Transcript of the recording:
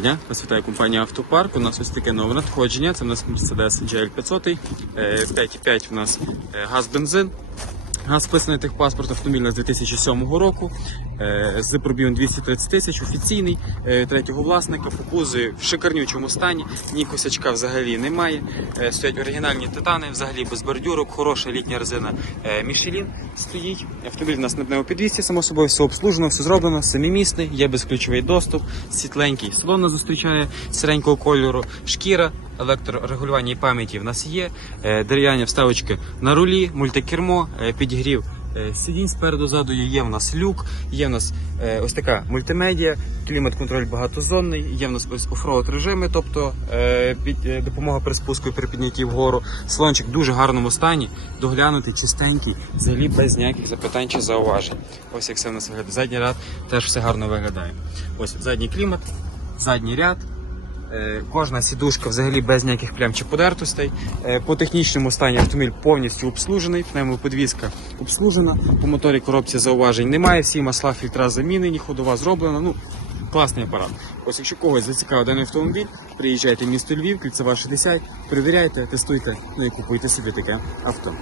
Дня вас вітає компанія Автопарк. У нас ось таке нове надходження. Це у нас Mercedes GL500, е, 5,5 у нас е, газ-бензин. Газ вписаний техпаспорт автомобіля з 2007 року е, з пробігом 230 тисяч, офіційний, е, третього власника, покузи в шикарнючому стані, ні косячка взагалі немає. Е, Стоять оригінальні титани, взагалі без бордюрок, хороша літня резина Michelin стоїть. Автомобіль у нас на пневмопідвісці, само собою, все обслужено, все зроблено, семимісний, є безключовий доступ, світленький салон нас зустрічає сиренького кольору, шкіра, електрорегулювання і пам'яті в нас є, е, дерев'яні вставочки на рулі, мультикермо, е, підігрів е, сидінь спереду ззаду є, в нас люк, є в нас ось така мультимедіа, клімат-контроль багатозонний, є в нас ось офроуд режими, тобто під, допомога при спуску і при піднятті вгору. Салончик в дуже гарному стані, доглянутий, чистенький, взагалі без ніяких запитань чи зауважень. Ось як все в нас виглядає. Задній ряд теж все гарно виглядає. Ось задній клімат, задній ряд. Е, Кожна сідушка взагалі без ніяких плям чи подертостей. Е, По технічному стані автомобіль повністю обслужений, пневмоподвізка обслужена, по моторі коробці зауважень немає, всі масла фільтра замінені, ходова зроблена. Ну, класний апарат. Ось якщо когось зацікавив даний автомобіль, приїжджайте в місто Львів, кільцева 60, перевіряйте, тестуйте, ну і купуйте собі таке авто.